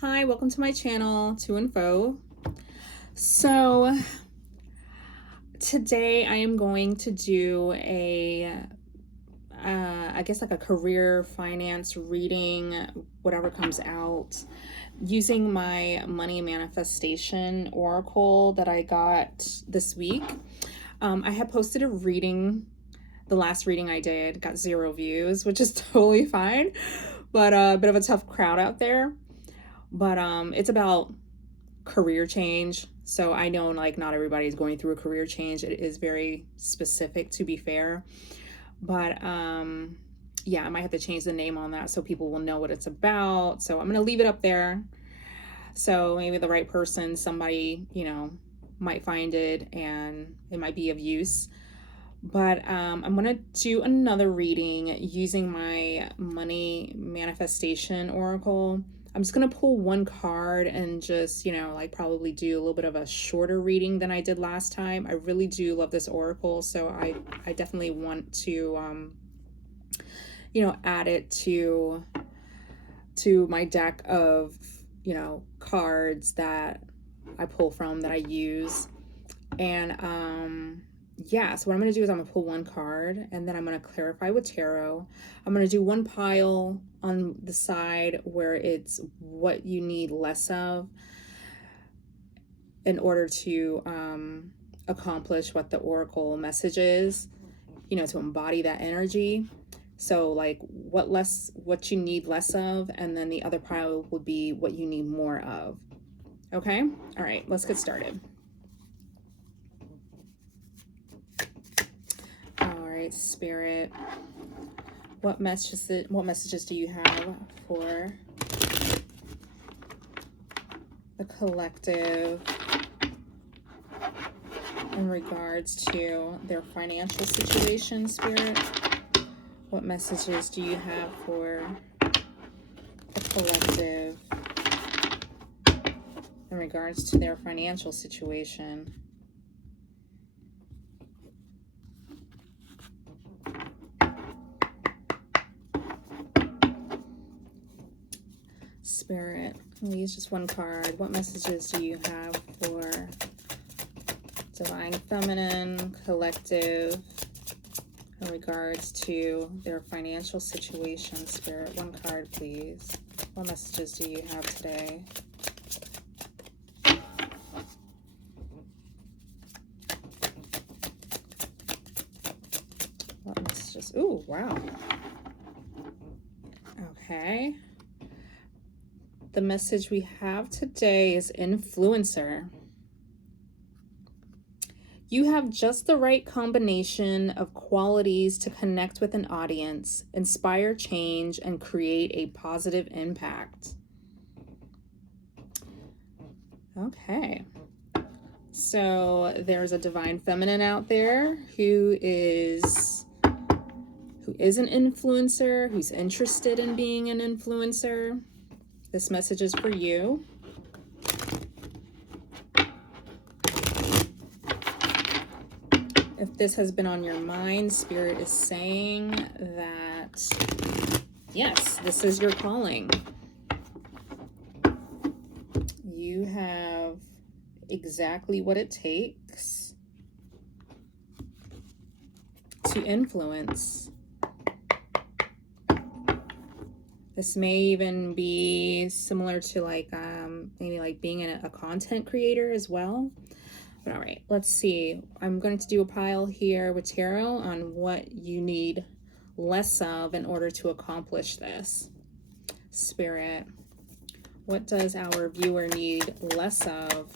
Hi, welcome to my channel, To and Fro. So today I am going to do I guess like a career finance reading, whatever comes out, using my money manifestation oracle that I got this week. I had posted a reading. The last reading I did got 0 views, which is totally fine, but a bit of a tough crowd out there. But it's about career change. So I know like not everybody's going through a career change. It is very specific, to be fair. But yeah, I might have to change the name on that so people will know what it's about. So I'm going to leave it up there. So maybe the right person, somebody, might find it and it might be of use. But I'm going to do another reading using my money manifestation oracle. I'm just going to pull one card and just, like probably do a little bit of a shorter reading than I did last time. I really do love this oracle, so I definitely want to, add it to my deck of, cards that I pull from, that I use. And yeah, so what I'm going to do is I'm going to pull one card and then I'm going to clarify with tarot. I'm going to do one pile on the side where it's what you need less of in order to accomplish what the oracle message is, to embody that energy. So like what you need less of, and then the other pile would be what you need more of. Okay? All right, let's get started. Spirit, what messages do you have for the collective in regards to their financial situation, Spirit? What messages do you have for the collective in regards to their financial situation? Spirit, I'll use just one card. What messages do you have for Divine Feminine collective in regards to their financial situation? Spirit, one card, please. What messages do you have today? What messages? Ooh, wow. Okay. The message we have today is influencer. You have just the right combination of qualities to connect with an audience, inspire change, and create a positive impact. Okay. So there's a divine feminine out there who is an influencer, who's interested in being an influencer. This message is for you. If this has been on your mind, Spirit is saying that, yes, this is your calling. You have exactly what it takes to influence. This may even be similar to like maybe like being a content creator as well. But all right, let's see. I'm going to do a pile here with tarot on what you need less of in order to accomplish this. Spirit, what does our viewer need less of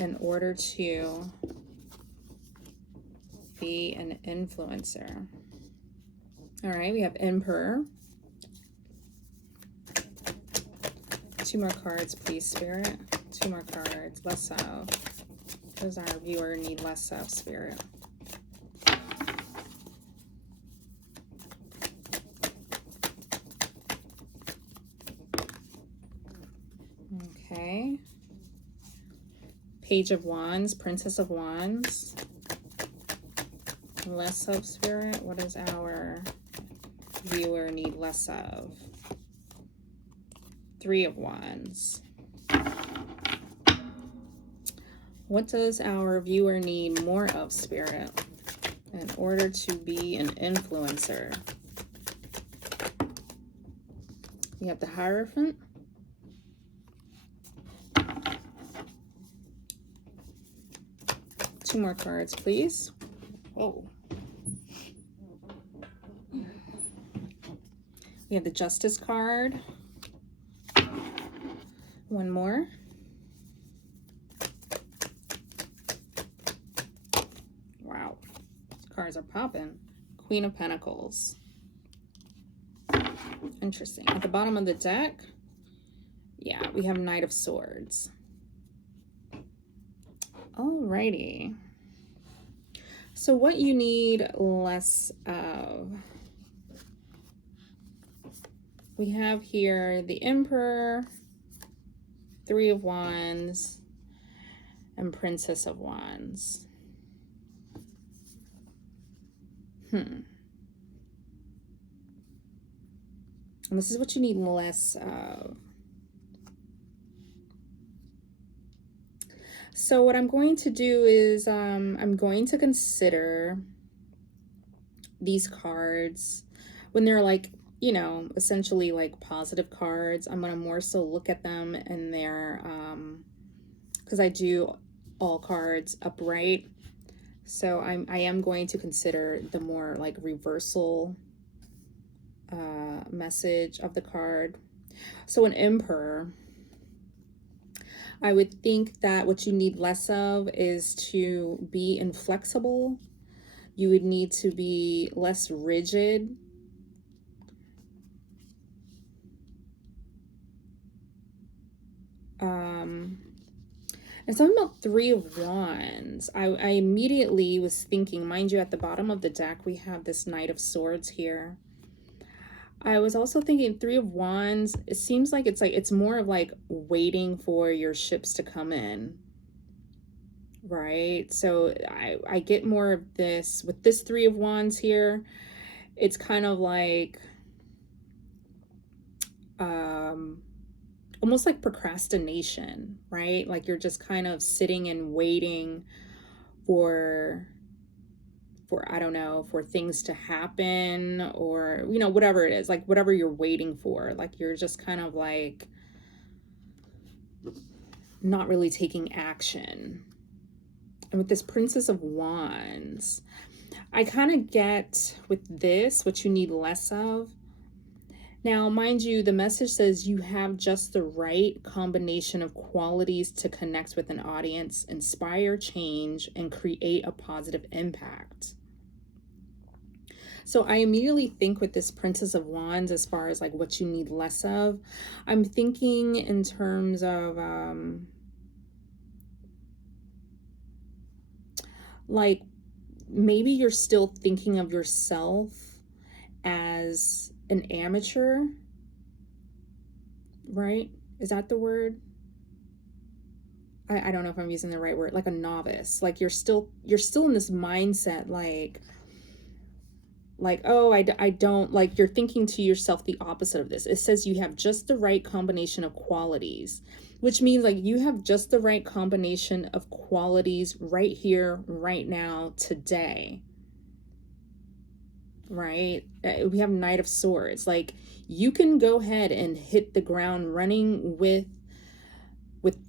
in order to be an influencer? All right, we have Emperor. 2 more cards, please, Spirit. 2 more cards, less of. What does our viewer need less of, Spirit? Okay. Page of Wands, Princess of Wands. Less of, Spirit. What does our viewer need less of? Three of Wands. What does our viewer need more of, Spirit, in order to be an influencer? You have the Hierophant. Two more cards, please. Oh. We have the Justice card. One more. Wow. These cards are popping. Queen of Pentacles. Interesting. At the bottom of the deck, yeah, we have Knight of Swords. Alrighty. So what you need less of. We have here the Emperor, Three of Wands, and Princess of Wands. And this is what you need less of. So what I'm going to do is I'm going to consider these cards when they're like, you know, essentially like positive cards. I'm going to more so look at them and they're, because I do all cards upright. So I am going to consider the more like reversal message of the card. So an Emperor, I would think that what you need less of is to be inflexible. You would need to be less rigid. And something about Three of Wands. I immediately was thinking, mind you, at the bottom of the deck, we have this Knight of Swords here. I was also thinking Three of Wands, it seems like it's more of like waiting for your ships to come in, right? So I get more of this with this Three of Wands here. It's kind of like almost like procrastination, right? Like you're just kind of sitting and waiting for I don't know, for things to happen, or, you know, whatever it is, like whatever you're waiting for, like you're just kind of like not really taking action. And with this Princess of Wands, I kind of get with this what you need less of. Now, mind you, the message says you have just the right combination of qualities to connect with an audience, inspire change, and create a positive impact. So I immediately think with this Princess of Wands, as far as like what you need less of, I'm thinking in terms of like maybe you're still thinking of yourself as an amateur, right? Is that the word? I don't know if I'm using the right word, like a novice. Like you're still in this mindset, like, oh, I don't, like you're thinking to yourself the opposite of this. It says you have just the right combination of qualities, which means like you have just the right combination of qualities right here, right now, today. Right? We have Knight of Swords. Like you can go ahead and hit the ground running with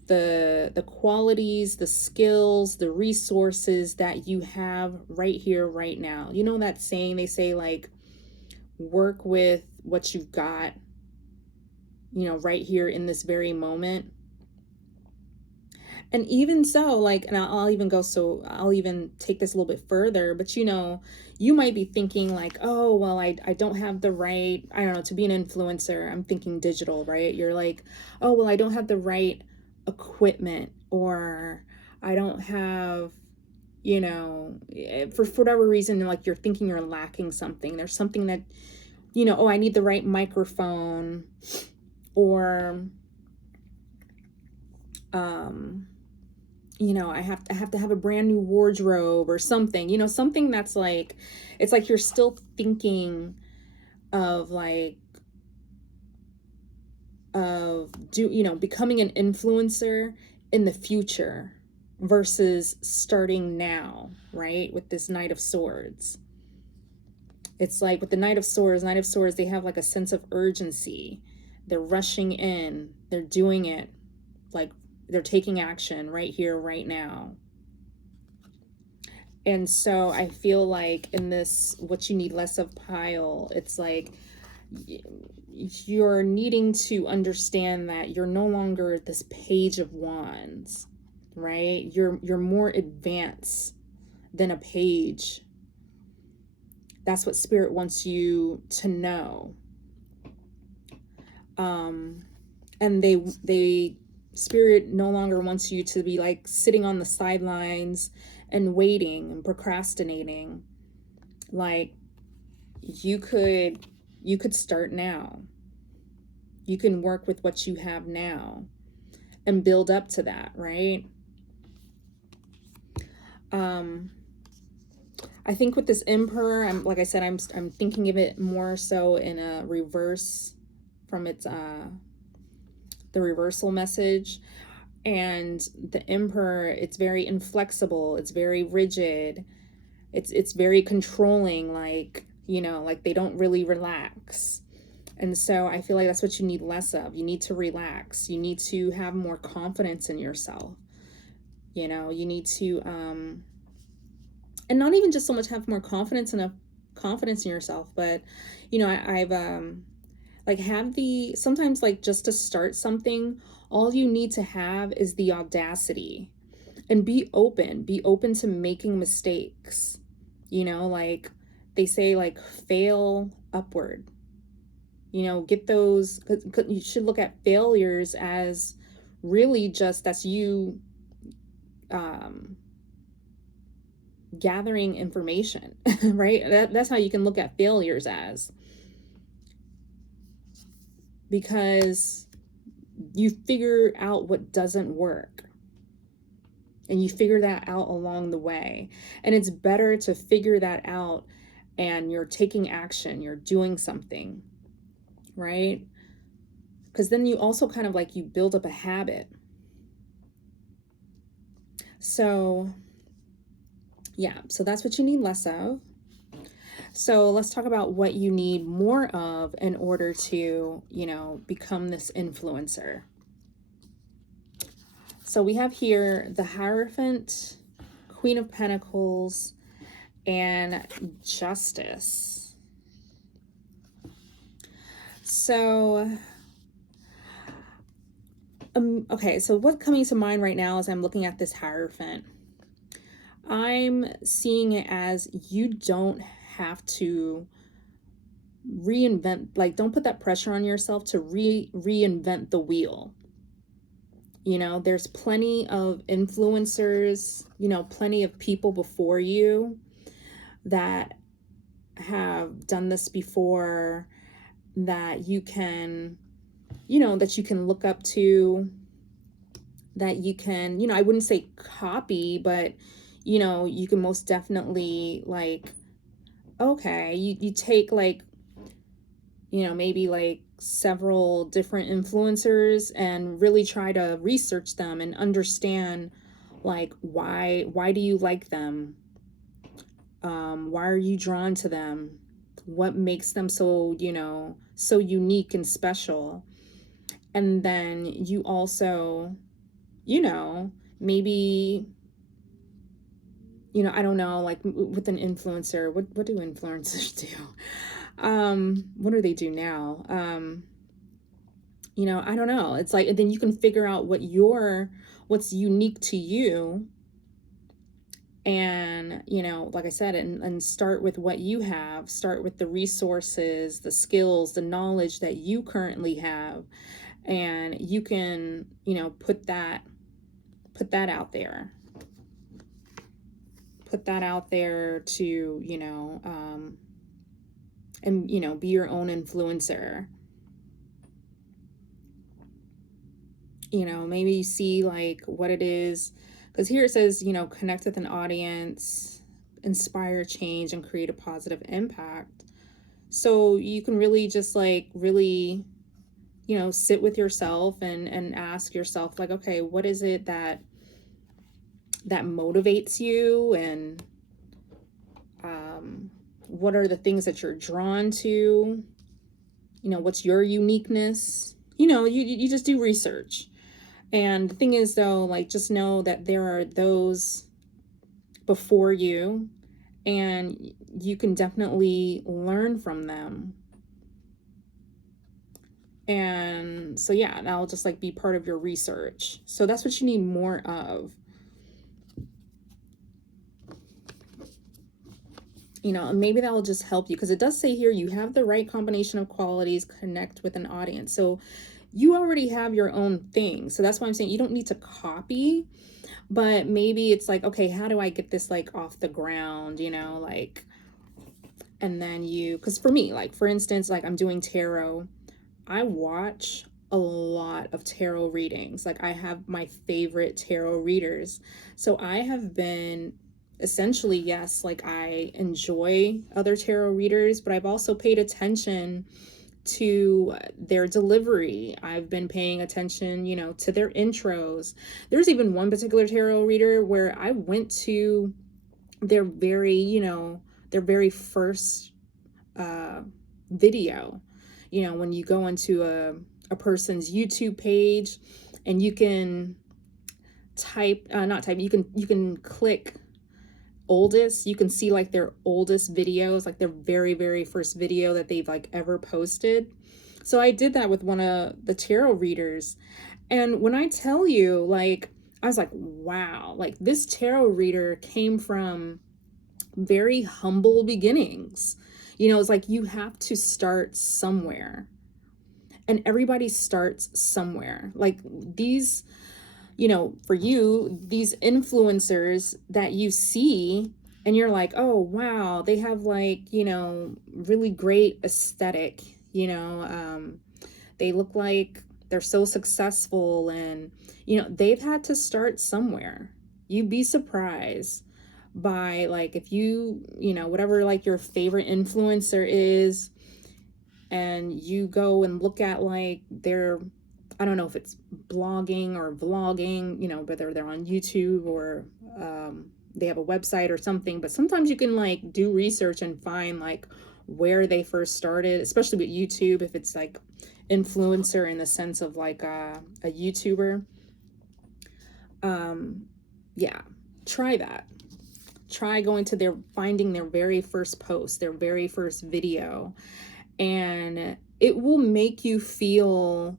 the qualities, the skills, the resources that you have right here, right now. You know that saying, they say like work with what you've got, you know, right here in this very moment. And even so, like, and I'll even take this a little bit further, but you know, you might be thinking like, oh, well, I don't have the right, I don't know, to be an influencer. I'm thinking digital, right? You're like, oh, well, I don't have the right equipment, or I don't have, you know, for whatever reason, like you're thinking you're lacking something. There's something that, you know, oh, I need the right microphone, or, you know, I have to have a brand new wardrobe or something, you know, something that's like, it's like you're still thinking of like, becoming an influencer in the future versus starting now, right? With this Knight of Swords. It's like with the Knight of Swords, they have like a sense of urgency. They're rushing in, they're doing it, like they're taking action right here, right now. And so I feel like in this, what you need less of pile, it's like you're needing to understand that you're no longer this page of wands, right? You're more advanced than a page. That's what Spirit wants you to know. And they Spirit no longer wants you to be like sitting on the sidelines and waiting and procrastinating. Like you could start now. You can work with what you have now and build up to that, right? I think with this Emperor, I'm thinking of it more so in a reverse from its the reversal message. And the Emperor, it's very inflexible, it's very rigid, it's very controlling, like, like they don't really relax. And so I feel like that's what you need less of. You need to relax. You need to have more confidence in yourself. You need to and not even just so much have more confidence in yourself, but I've like have the sometimes, like, just to start something, all you need to have is the audacity, and be open to making mistakes. Like they say, like, fail upward. Get those, 'cause you should look at failures as really just that's you gathering information, right? That's how you can look at failures as, because you figure out what doesn't work and you figure that out along the way. And it's better to figure that out and you're taking action, you're doing something, right? Because then you also kind of like you build up a habit. So yeah, so that's what you need less of. So let's talk about what you need more of in order to, become this influencer. So we have here the Hierophant, Queen of Pentacles, and Justice. So, okay, so what's coming to mind right now as I'm looking at this Hierophant, I'm seeing it as you don't have to reinvent, like, don't put that pressure on yourself to reinvent the wheel. There's plenty of influencers, plenty of people before you that have done this before, that you can, that you can look up to, that you can, I wouldn't say copy, but, you can most definitely, like, okay, you take, like, maybe like several different influencers and really try to research them and understand, like, why do you like them? Why are you drawn to them? What makes them so, so unique and special? And then you also, maybe, I don't know, like with an influencer, what do influencers do? What do they do now? I don't know. It's like, and then you can figure out what's unique to you. And, like I said, and start with what you have, start with the resources, the skills, the knowledge that you currently have. And you can, put that out there. Put that out there to, and, be your own influencer. Maybe you see, like, what it is, because here it says, connect with an audience, inspire change, and create a positive impact. So you can really just, like, really, sit with yourself and ask yourself, like, okay, what is it that motivates you, and what are the things that you're drawn to? What's your uniqueness? You just do research. And the thing is, though, like, just know that there are those before you, and you can definitely learn from them. And so, yeah, that'll just like be part of your research. So that's what you need more of. And maybe that will just help you, because it does say here you have the right combination of qualities, connect with an audience. So you already have your own thing. So that's why I'm saying you don't need to copy, but maybe it's like, okay, how do I get this like off the ground, like, and then because for me, like, for instance, like, I'm doing tarot. I watch a lot of tarot readings. Like, I have my favorite tarot readers. So I have been essentially, yes, like, I enjoy other tarot readers, but I've also paid attention to their delivery. I've been paying attention, to their intros. There's even one particular tarot reader where I went to their very first video. When you go into a person's YouTube page, and you can not type, you can click oldest, you can see like their oldest videos, like their very, very first video that they've like ever posted. So I did that with one of the tarot readers. And when I tell you, like, I was like, wow, like, this tarot reader came from very humble beginnings. It's like you have to start somewhere. And everybody starts somewhere. Like, these, for you, these influencers that you see, and you're like, oh, wow, they have like, really great aesthetic, they look like they're so successful, and, they've had to start somewhere. You'd be surprised by, like, if whatever like your favorite influencer is, and you go and look at like their, I don't know if it's blogging or vlogging, whether they're on YouTube or they have a website or something. But sometimes you can like do research and find like where they first started, especially with YouTube, if it's like influencer in the sense of like a YouTuber. Yeah, try that. Try going to finding their very first post, their very first video, and it will make you feel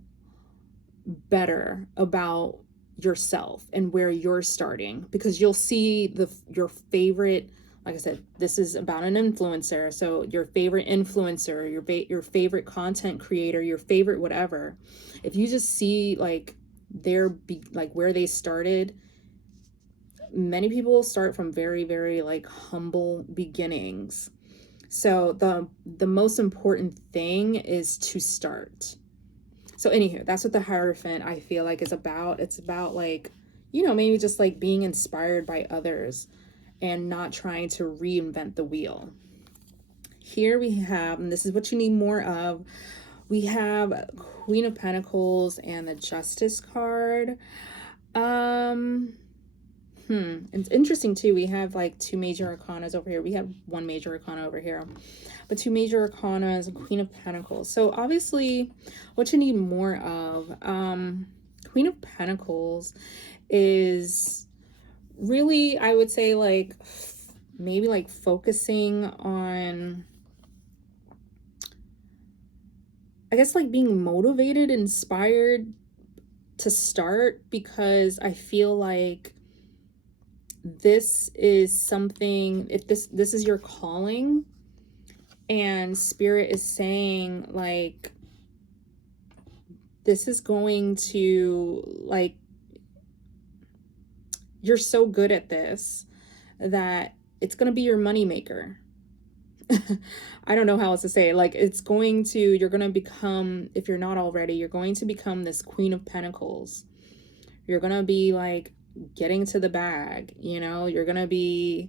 better about yourself and where you're starting, because you'll see your favorite, like I said, this is about an influencer, so your favorite influencer, your favorite content creator, your favorite whatever. If you just see like like where they started, many people start from very, very like humble beginnings. So the most important thing is to start. So anywho, that's what the Hierophant, I feel like, is about. It's about like, maybe just like being inspired by others and not trying to reinvent the wheel. Here we have, and this is what you need more of, we have Queen of Pentacles and the Justice card. It's interesting too. We have like two major arcanas over here. We have one major arcana over here, but two major arcanas and Queen of Pentacles. So obviously what you need more of, Queen of Pentacles is really, I would say, like, maybe like focusing on, I guess, like being motivated, inspired to start, because I feel like this is something, if this is your calling, and Spirit is saying like, this is going to, like, you're so good at this that it's going to be your moneymaker. I don't know how else to say it. Like, you're going to become, if you're not already, you're going to become this Queen of Pentacles. You're going to be like getting to the bag, you're going to be,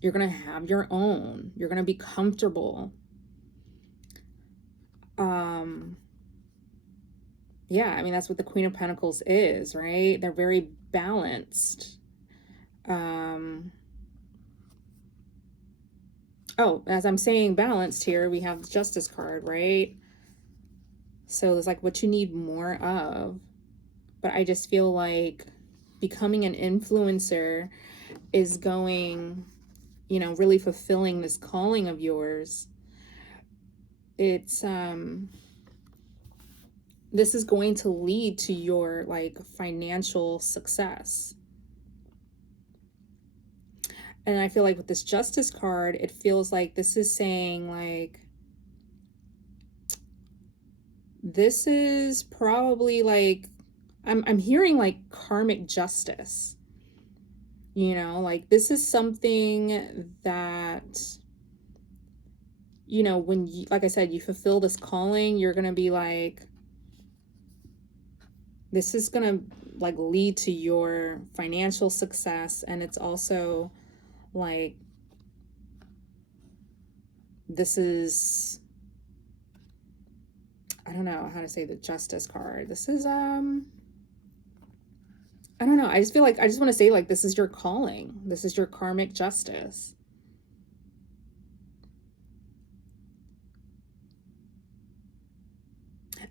you're going to have your own, you're going to be comfortable. Um, yeah, I mean, that's what the Queen of Pentacles is, right? They're very balanced. Oh, as I'm saying balanced here, we have the Justice card, right? So it's like what you need more of. But I just feel like becoming an influencer is going, really fulfilling this calling of yours. It's this is going to lead to your like financial success. And I feel like with this Justice card, it feels like this is saying like this is probably like I'm hearing like karmic justice. Like this is something that when you, like I said, you fulfill this calling, you're going to be like, this is going to like lead to your financial success. And it's also like, this is, I don't know how to say the Justice card. This is, I don't know. I just feel like, I just want to say like, this is your calling. This is your karmic justice.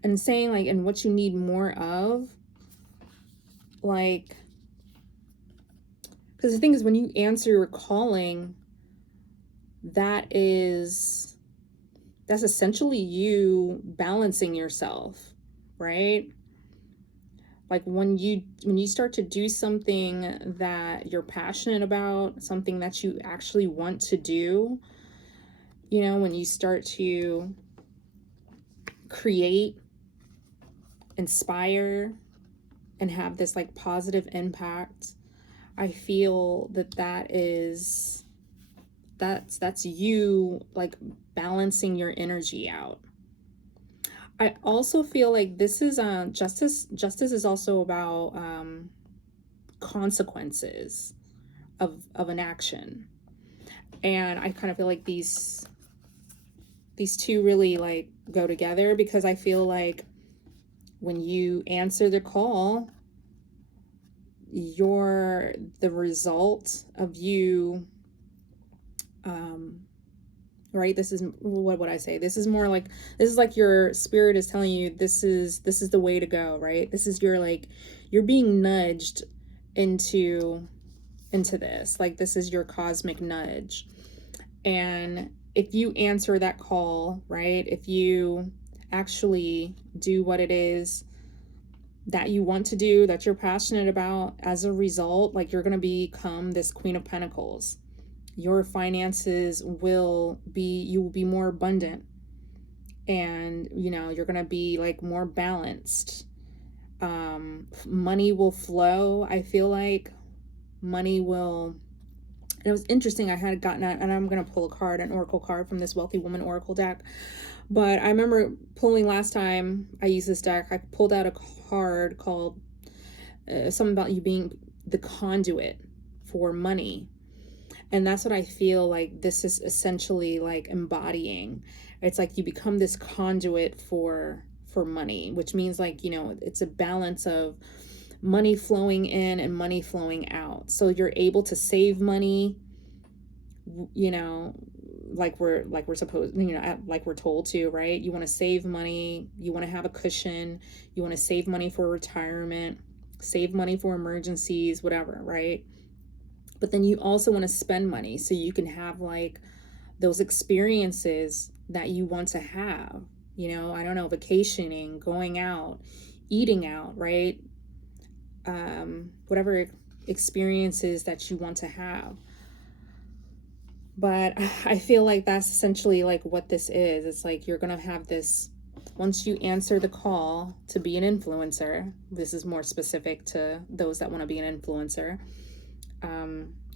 And saying like, and what you need more of, like, because the thing is, when you answer your calling, that's essentially you balancing yourself, right? Like when you start to do something that you're passionate about, something that you actually want to do, when you start to create, inspire, and have this like positive impact, I feel that's you like balancing your energy out. I also feel like this is justice is also about consequences of an action. And I kind of feel like these two really like go together, because I feel like when you answer the call, the result of you right, this is, what would I say, this is more like, this is like your spirit is telling you this is the way to go, right? This is your like, you're being nudged into this, like this is your cosmic nudge. And if you answer that call, right, if you actually do what it is that you want to do, that you're passionate about, as a result, like you're going to become this Queen of Pentacles. Your finances you will be more abundant, and you're going to be like more balanced. Money will flow. I feel like money will, and it was interesting, I had gotten and I'm going to pull an oracle card from this Wealthy Woman oracle deck. But I remember pulling, last time I used this deck, I pulled out a card called something about you being the conduit for money. And that's what I feel like this is essentially like embodying. It's like you become this conduit for money, which means like, it's a balance of money flowing in and money flowing out. So you're able to save money, like we're supposed, like we're told to, right? You want to save money, you want to have a cushion, you want to save money for retirement, save money for emergencies, whatever, right? But then you also want to spend money so you can have like those experiences that you want to have, I don't know, vacationing, going out, eating out, right? Whatever experiences that you want to have. But I feel like that's essentially like what this is. It's like you're going to have this, once you answer the call to be an influencer, this is more specific to those that want to be an influencer.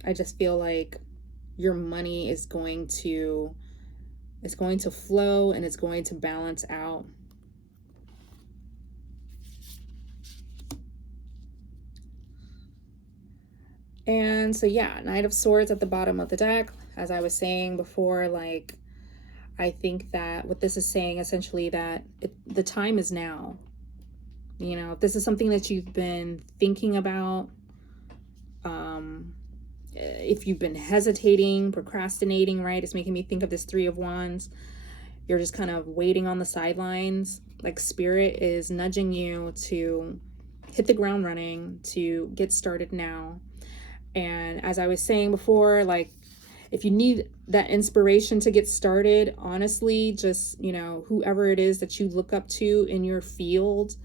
I just feel like your money is going to flow, and it's going to balance out. And so yeah, Knight of Swords at the bottom of the deck, as I was saying before, like I think that what this is saying essentially that the time is now. You know, if this is something that you've been thinking about, if you've been hesitating, procrastinating, right? It's making me think of this Three of Wands. You're just kind of waiting on the sidelines. Like Spirit is nudging you to hit the ground running, to get started now. And as I was saying before, like, if you need that inspiration to get started, honestly, just, you know, whoever it is that you look up to in your field,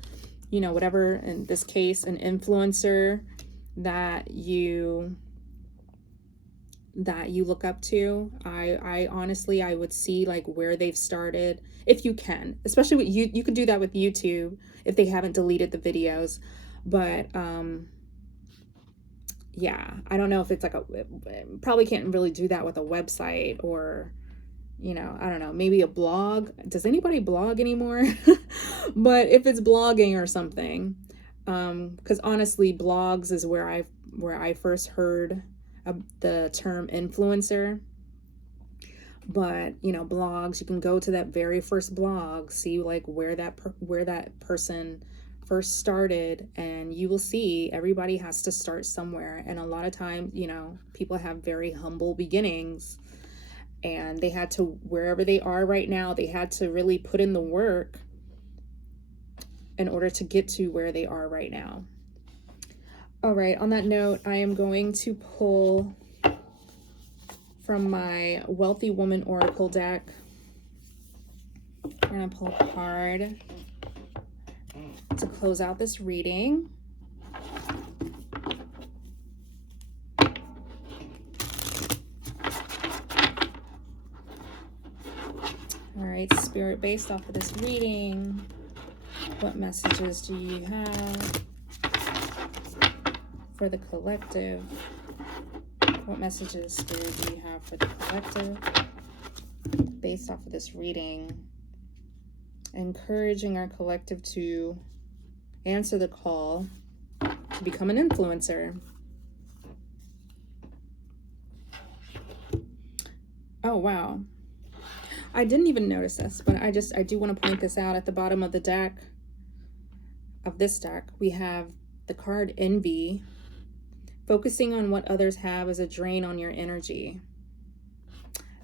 you know, whatever, in this case, an influencer that you look up to, I honestly, I would see like where they've started, if you can, especially with you could do that with YouTube if they haven't deleted the videos. But yeah, I don't know if it's like probably can't really do that with a website, or, you know, I don't know, maybe a blog. Does anybody blog anymore? But if it's blogging or something, because honestly, blogs is where I first heard the term influencer. But, you know, blogs, you can go to that very first blog, see like where that person first started, and you will see everybody has to start somewhere. And a lot of times, you know, people have very humble beginnings, and they had to, wherever they are right now, they had to really put in the work in order to get to where they are right now. All right, on that note, I am going to pull from my Wealthy Woman Oracle deck. I'm going to pull a card to close out this reading. All right, Spirit, based off of this reading, what messages do you have for the collective? What messages, Spirit, do you have for the collective based off of this reading? Encouraging our collective to answer the call to become an influencer. Oh, wow. I didn't even notice this, but I do want to point this out. At the bottom of the deck, of this deck, we have the card Envy. Focusing on what others have is a drain on your energy.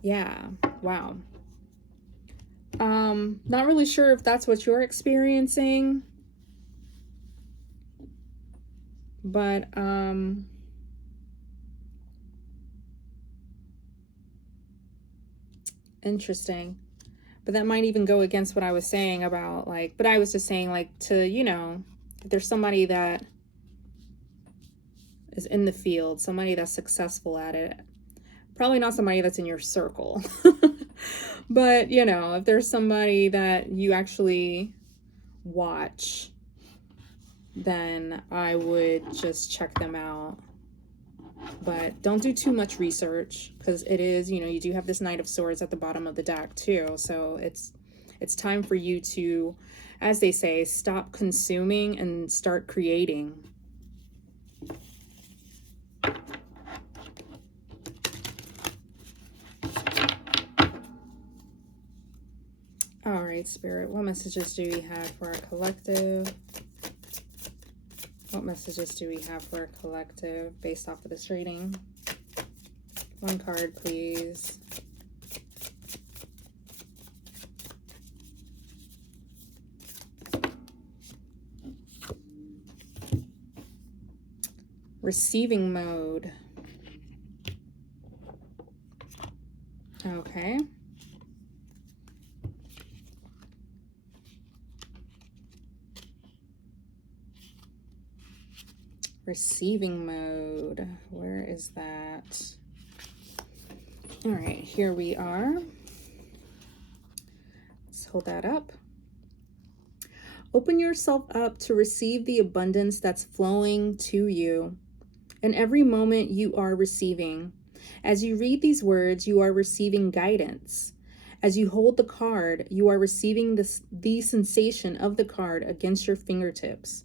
Yeah, wow. Not really sure if that's what you're experiencing, but interesting. But that might even go against what I was saying about, like, but I was just saying, like, to, you know, if there's somebody that is in the field, somebody that's successful at it, probably not somebody that's in your circle. But, you know, if there's somebody that you actually watch, then I would just check them out. But don't do too much research, because it is, you know, you do have this Knight of Swords at the bottom of the deck too. So it's time for you to, as they say, stop consuming and start creating. All right, Spirit, what messages do we have for our collective? What messages do we have for our collective based off of this reading? One card, please. Receiving mode. Okay. Receiving mode. Where is that? All right, here we are. Let's hold that up. Open yourself up to receive the abundance that's flowing to you. In every moment you are receiving. As you read these words, you are receiving guidance. As you hold the card, you are receiving the sensation of the card against your fingertips.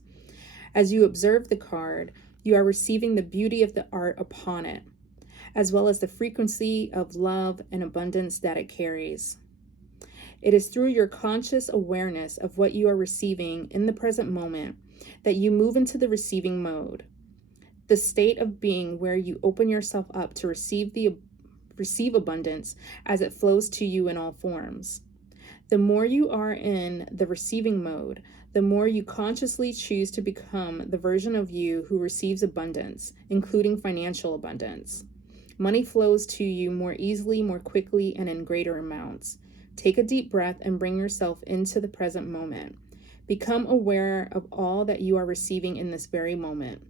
As you observe the card, you are receiving the beauty of the art upon it, as well as the frequency of love and abundance that it carries. It is through your conscious awareness of what you are receiving in the present moment that you move into the receiving mode, the state of being where you open yourself up to receive abundance as it flows to you in all forms. The more you are in the receiving mode, the more you consciously choose to become the version of you who receives abundance, including financial abundance. Money flows to you more easily, more quickly, and in greater amounts. Take a deep breath and bring yourself into the present moment. Become aware of all that you are receiving in this very moment.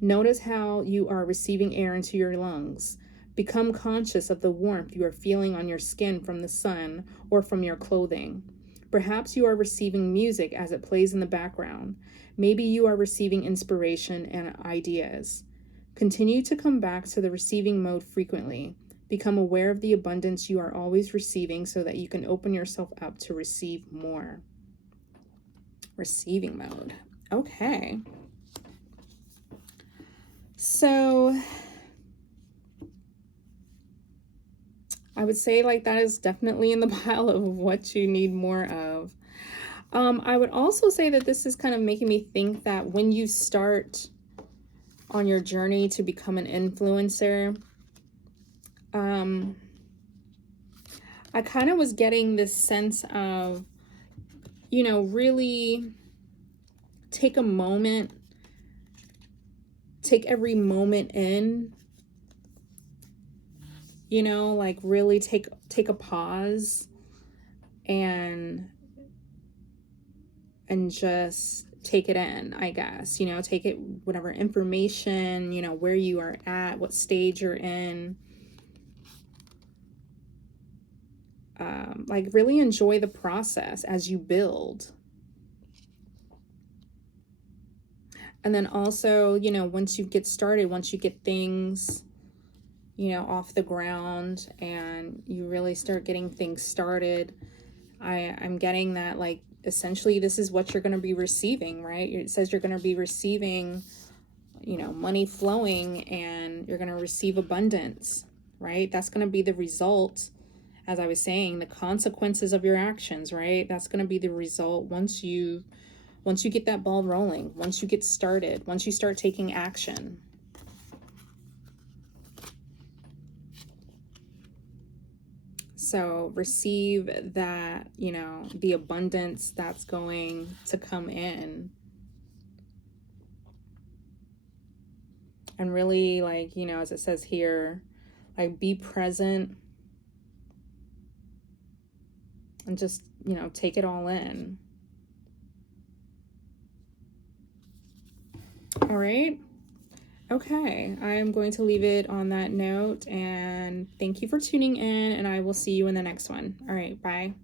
Notice how you are receiving air into your lungs. Become conscious of the warmth you are feeling on your skin from the sun or from your clothing. Perhaps you are receiving music as it plays in the background. Maybe you are receiving inspiration and ideas. Continue to come back to the receiving mode frequently. Become aware of the abundance you are always receiving so that you can open yourself up to receive more. Receiving mode. Okay. So I would say like that is definitely in the pile of what you need more of. I would also say that this is kind of making me think that when you start on your journey to become an influencer, I kind of was getting this sense of, really take a moment, take every moment in, like really take a pause and just take it in, I guess, take it, whatever information, where you are at, what stage you're in. Like really enjoy the process as you build. And then also, once you get started, once you get things, off the ground and you really start getting things started, I'm getting that like essentially this is what you're going to be receiving, right? It says you're going to be receiving, money flowing, and you're going to receive abundance, right? That's going to be the result. As I was saying, the consequences of your actions, right? That's going to be the result once you get that ball rolling, once you get started, once you start taking action. So receive that, the abundance that's going to come in. And really, like, as it says here, like be present and just, take it all in. All right. Okay, I am going to leave it on that note, and thank you for tuning in, and I will see you in the next one. All right, bye.